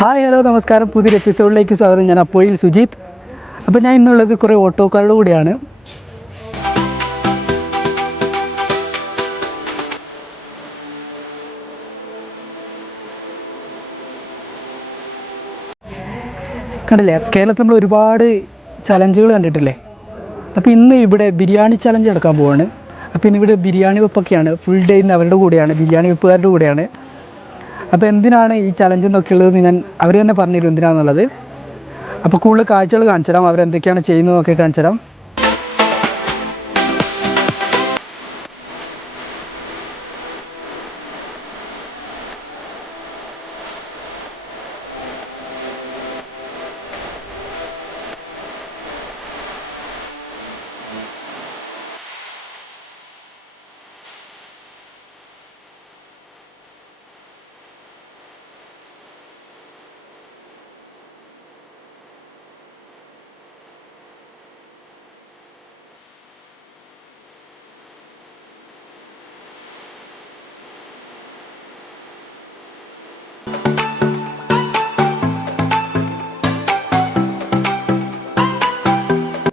Hi hello നമസ്കാരം, പുതിയൊരു എപ്പിസോഡിലേക്ക് സ്വാഗതം. ഞാൻ അപ്പോയിൽ സുജിത്ത്. അപ്പോൾ ഞാൻ ഇന്നുള്ളത് കുറേ ഓട്ടോക്കാരുടെ കൂടെയാണ്. കണ്ടില്ലേ, കേരളത്തിൽ നമ്മൾ ഒരുപാട് ചലഞ്ചുകൾ കണ്ടിട്ടില്ലേ. അപ്പോൾ ഇന്ന് ഇവിടെ ബിരിയാണി ചലഞ്ച് നടക്കാൻ പോവാണ്. അപ്പോൾ ഇന്നിവിടെ ബിരിയാണി വെപ്പൊക്കെയാണ്, ഫുൾ ഡേ ഇന്ന് അവരുടെ കൂടെയാണ്, ബിരിയാണി വെപ്പുകാരുടെ കൂടെയാണ്. അപ്പോൾ എന്തിനാണ് ഈ ചലഞ്ച് എന്നൊക്കെ ഉള്ളത് ഞാൻ അവർ തന്നെ പറഞ്ഞുതരും എന്തിനാണെന്നുള്ളത്. അപ്പോൾ കൂടുതൽ കാഴ്ചകൾ കാണിച്ചു തരാം, അവരെന്തൊക്കെയാണ് ചെയ്യുന്നതൊക്കെ കാണിച്ചു തരാം.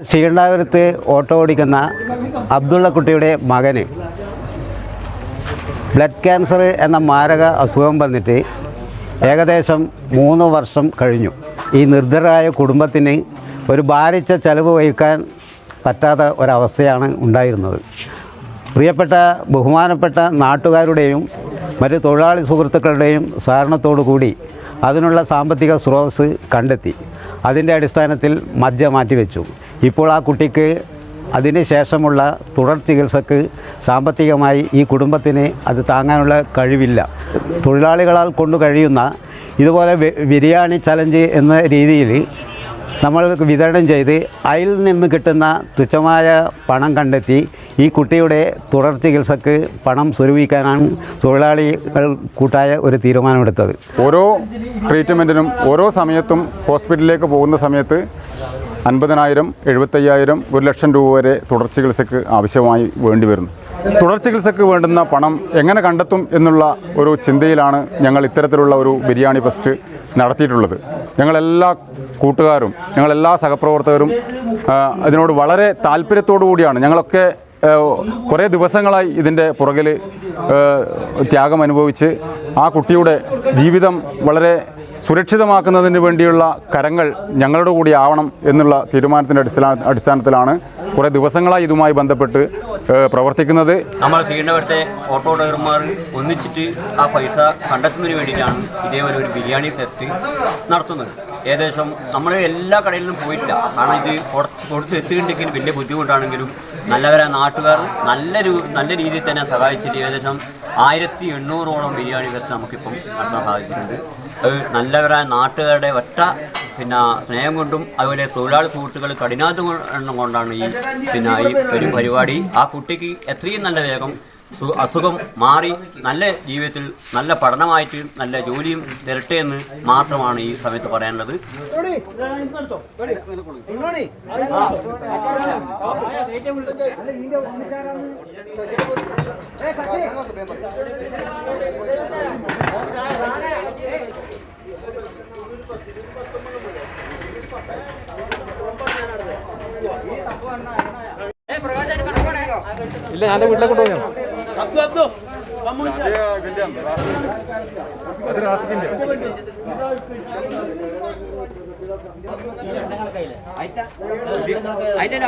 ശ്രീകണ്ഠാപുരത്ത് ഓട്ടോ ഓടിക്കുന്ന അബ്ദുള്ള കുട്ടിയുടെ മകന് ബ്ലഡ് ക്യാൻസർ എന്ന മാരക അസുഖം വന്നിട്ട് ഏകദേശം 3 വർഷം കഴിഞ്ഞു. ഈ നിർദ്ധരായ കുടുംബത്തിന് ഒരു ഭാരിച്ച ചെലവ് വഹിക്കാൻ പറ്റാത്ത ഒരവസ്ഥയാണ് ഉണ്ടായിരുന്നത്. പ്രിയപ്പെട്ട ബഹുമാനപ്പെട്ട നാട്ടുകാരുടെയും മറ്റ് തൊഴിലാളി സുഹൃത്തുക്കളുടെയും സഹകരണത്തോടു കൂടി അതിനുള്ള സാമ്പത്തിക സ്രോതസ്സ് കണ്ടെത്തി. അതിൻ്റെ അടിസ്ഥാനത്തിൽ മജ്ജ മാറ്റിവെച്ചു. ഇപ്പോൾ ആ കുട്ടിക്ക് അതിന് ശേഷമുള്ള തുടർ ചികിത്സക്ക് സാമ്പത്തികമായി ഈ കുടുംബത്തിന് അത് താങ്ങാനുള്ള കഴിവില്ല. തൊഴിലാളികളാൽ കൊണ്ടു കഴിയുന്ന ഇതുപോലെ ബിരിയാണി ചലഞ്ച് എന്ന രീതിയിൽ നമ്മൾ വിതരണം ചെയ്ത് അതിൽ നിന്ന് കിട്ടുന്ന തുച്ഛമായ പണം കണ്ടെത്തി ഈ കുട്ടിയുടെ തുടർ ചികിത്സക്ക് പണം സ്വരൂപിക്കാനാണ് തൊഴിലാളികൾ കൂട്ടായ ഒരു തീരുമാനമെടുത്തത്. ഓരോ ട്രീറ്റ്മെൻറ്റിനും ഓരോ സമയത്തും ഹോസ്പിറ്റലിലേക്ക് പോകുന്ന സമയത്ത് 50,000, 75,000, 1,00,000 രൂപ വരെ തുടർ ചികിത്സയ്ക്ക് ആവശ്യമായി വേണ്ടി വരുന്നു. തുടർ ചികിത്സയ്ക്ക് വേണ്ടുന്ന പണം എങ്ങനെ കണ്ടെത്തും എന്നുള്ള ഒരു ചിന്തയിലാണ് ഞങ്ങൾ ഇത്തരത്തിലുള്ള ഒരു ബിരിയാണി ഫെസ്റ്റ് നടത്തിയിട്ടുള്ളത്. ഞങ്ങളെല്ലാ കൂട്ടുകാരും ഞങ്ങളെല്ലാ സഹപ്രവർത്തകരും അതിനോട് വളരെ താല്പര്യത്തോടു കൂടിയാണ്. ഞങ്ങളൊക്കെ കുറേ ദിവസങ്ങളായി ഇതിൻ്റെ പുറകിൽ ത്യാഗം അനുഭവിച്ച് ആ കുട്ടിയുടെ ജീവിതം വളരെ സുരക്ഷിതമാക്കുന്നതിന് വേണ്ടിയുള്ള കരങ്ങൾ ഞങ്ങളുടെ കൂടി ആവണം എന്നുള്ള തീരുമാനത്തിൻ്റെ അടിസ്ഥാനത്തിലാണ് കുറേ ദിവസങ്ങളായി ഇതുമായി ബന്ധപ്പെട്ട് പ്രവർത്തിക്കുന്നത്. നമ്മൾ ശ്രീകണ്ഠപുരത്തെ ഓട്ടോ ഡ്രൈവർമാർ ഒന്നിച്ചിട്ട് ആ പൈസ കണ്ടെത്തുന്നതിന് വേണ്ടിയിട്ടാണ് ഇതേപോലെ ഒരു ബിരിയാണി ഫെസ്റ്റ് നടത്തുന്നത്. ഏകദേശം നമ്മൾ എല്ലാ കടയിൽ നിന്നും പോയിട്ടില്ല, കാരണം ഇത് കൊടുത്ത് എത്തുകയുണ്ടെങ്കിൽ വലിയ ബുദ്ധിമുട്ടാണെങ്കിലും നല്ലവരായ നാട്ടുകാർ നല്ല രീതിയിൽ തന്നെ സഹായിച്ചിട്ട് ഏകദേശം 1800ഓളം ബിരിയാണി ഫെസ്റ്റ് നമുക്കിപ്പം നടത്താൻ സാധിച്ചിട്ടുണ്ട്. അത് നല്ലവരായ നാട്ടുകാരുടെ സ്നേഹം കൊണ്ടും അതുപോലെ തൊഴിലാളി സുഹൃത്തുക്കൾ കഠിനാധ്വാനം കൊണ്ടാണ് ഈ പരിപാടി. ആ കുട്ടിക്ക് എത്രയും നല്ല വേഗം അസുഖം മാറി നല്ല ജീവിതത്തിൽ നല്ല പഠനമായിട്ട് നല്ല ജോലിയും തരട്ടെ എന്ന് മാത്രമാണ് ഈ സമയത്ത് പറയാനുള്ളത്. ഇല്ല, ഞാൻ വീട്ടിലേക്ക് കൊണ്ടുപോയി. അതിന്റെ